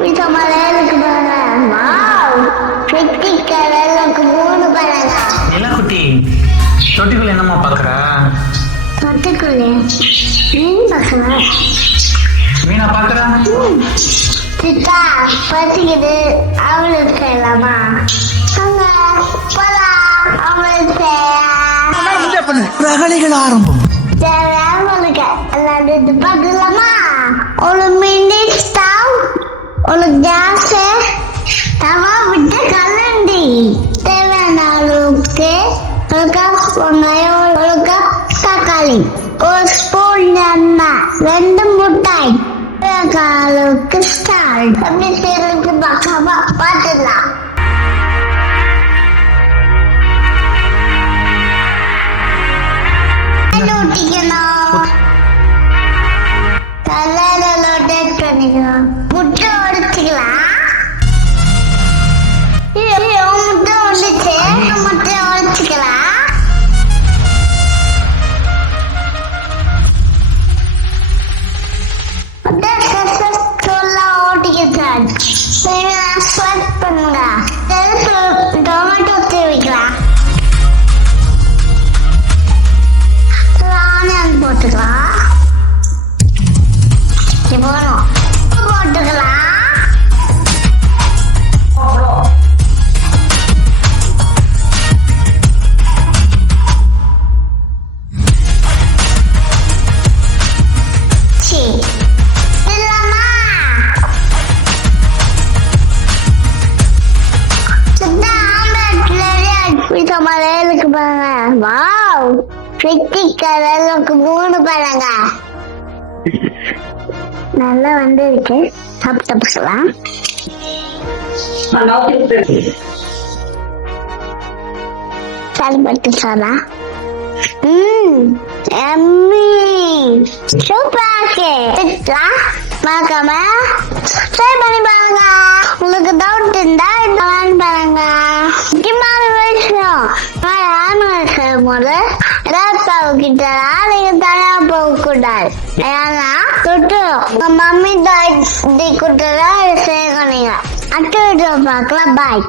வீட்டு மலையாளுக்கு பாருங்க. வாவ், வெட்டி கடலுக்கு 3 பாருங்க. என்ன குட்டி, தொட்டிக்குள்ள என்னம்மா பாக்குற? தொட்டிக்குள்ளே மீன் பாக்குற. மீனா பாக்குற? சித்தா பசிக்குது, அவளுக்கு செய்யலாமா? அங்க போலாம், அவளுக்கு ரகளைகள் ஆரம்பம். அவளுக்கு எல்லாரும் பார்க்கலாமா? ஒரு மினிட் ஸ்டவ், ஒரு கேஸ், தவா விட்டு கலண்டி தேவையான அளவுக்கு ஒரு கப் வெங்காயம், ஒரு கப் தக்காளி, ஒரு ஸ்பூன் எண்ணெய், 2 முட்டை, அளவுக்கு ஸ்டால். எப்படி செய்யறது பார்த்துடலாம். ஊட்டிக்கணும், கலரில் ரொட்டேட் பண்ணிக்கணும். முட்டை உடைச்சிக்கலாம். முட்டை உடைச்சு முட்டை உடைச்சிக்கலாம். டொமேட்டோ தேவைக்கலாம். ஆனியன் போட்டுக்கலாம். போதும், போட்டுக்கலாம். மலையாளுக்கு பாருங்க. வாவ், வெட்டி கடலுக்கு 3 பாருங்க. நல்லா வந்து இருக்கு, சாப்பிட்டு பார்க்கலாம். சாப்பிட்டு சொல்லலாம். சூப்பரா இருக்கு. பார்க்காம ட்ரை பண்ணி பாருங்க. உங்களுக்கு டவுட் இருந்தா பாருங்க. முக்கியமான விஷயம், போது கிட்ட நீங்க தனியா போக கூடாது. ஏன்னா தொட்டு உங்க மம்மி டாடி கூட்ட செய்யணும். நீங்க அடுத்த வீடியோ பார்க்கலாம். பாய்.